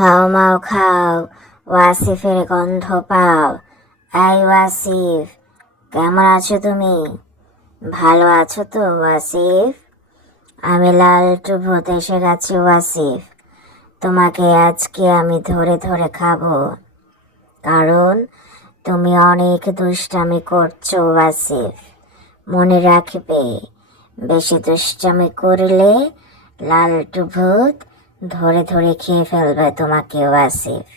হাওমাও খাও, ওয়াসিফের গন্ধ পাও। এই ওয়াসিফ, কেমন আছো তুমি? ভালো আছো তো ওয়াসিফ? আমি লালটু ভূত এসে গেছি ওয়াসিফ। তোমাকে আজকে আমি ধরে ধরে খাবো, কারণ তুমি অনেক দুষ্টামি করছো ওয়াসিফ। মনে রাখবে, বেশি দুষ্টামি করলে লালটু ভূত ধরে ধরে খেয়ে ফেলবে তোমাকে ওয়াসিফ।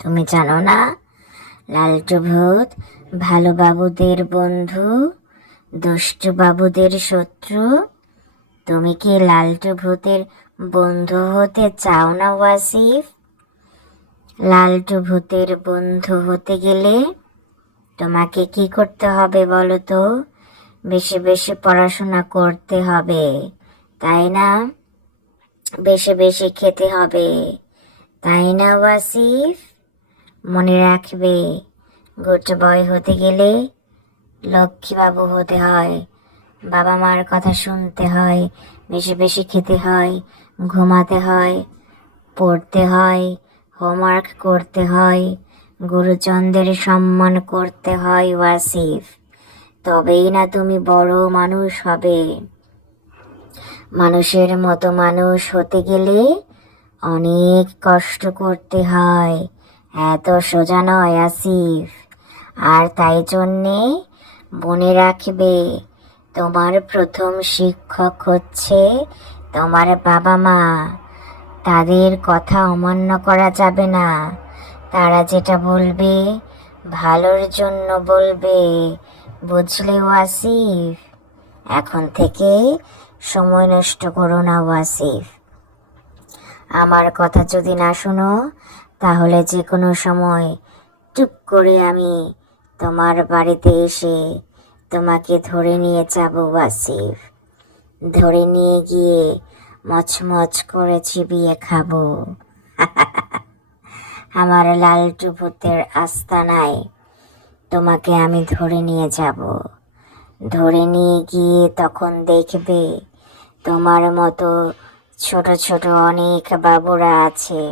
তুমি জানো না, লালটু ভূত ভালো বাবুদের বন্ধু, দুষ্টু বাবুদের শত্রু। তুমি কি লালটু ভূতের বন্ধু হতে চাও না ওয়াসিফ? লালটু ভূতের বন্ধু হতে গেলে তোমাকে কি করতে হবে বলো তো? বেশি বেশি পড়াশোনা করতে হবে, তাই না? বেশি বেশি খেতে হবে, তাই না ওয়াসিফ? মনে রাখবে, গুড বয় হতে গেলে লক্ষ্মীবাবু হতে হয়। বাবা মার কথা শুনতে হয়, বেশি বেশি খেতে হয়, ঘুমাতে হয়, পড়তে হয়, হোমওয়ার্ক করতে হয়, গুরুজনদের সম্মান করতে হয় ওয়াসিফ। তবেই না তুমি বড় মানুষ হবে। মানুষের মতো মানুষ হতে গেলে অনেক কষ্ট করতে হয়, এত সোজা নয় আসিফ। আর তাই জন্যে মনে রাখবে, তোমার প্রথম শিক্ষক হচ্ছে তোমার বাবা মা। তাদের কথা অমান্য করা যাবে না। তারা যেটা বলবে ভালোর জন্য বলবে, বুঝলে ওয়াসিফ? এখন থেকে সময় নষ্ট করো না ওয়াসিফ। আমার কথা যদি না শোনো, তাহলে যে কোনো সময় টুপ করে আমি তোমার বাড়িতে এসে তোমাকে ধরে নিয়ে যাব ওয়াসিফ। ধরে নিয়ে গিয়ে মচমচ করে চিবিয়ে খাবো। আমার লালটু ভূতের আস্তানায় তোমাকে আমি ধরে নিয়ে যাব। ধরে নিয়ে গিয়ে তখন দেখবে, তোমার মতো ছোট ছোট অনেক বাবুরা আছে,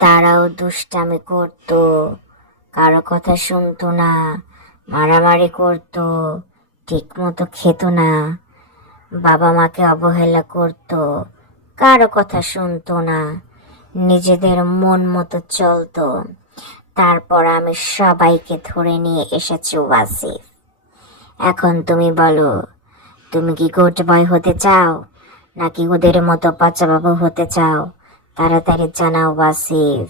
তারাও দুষ্টামি করতো, কারো কথা শুনতো না, মারামারি করতো, ঠিক মতো খেত না, বাবা মাকে অবহেলা করতো, কারো কথা শুনতো না, নিজেদের মন মতো চলতো। তারপর আমি সবাইকে ধরে নিয়ে এসেছি ওয়াসিফ। এখন তুমি বলো, তুমি কি গুড বয় হতে চাও, নাকি ওদের মতো বাচ্চা বাবু হতে চাও? তাড়াতাড়ি জানাও ওয়াসিফ।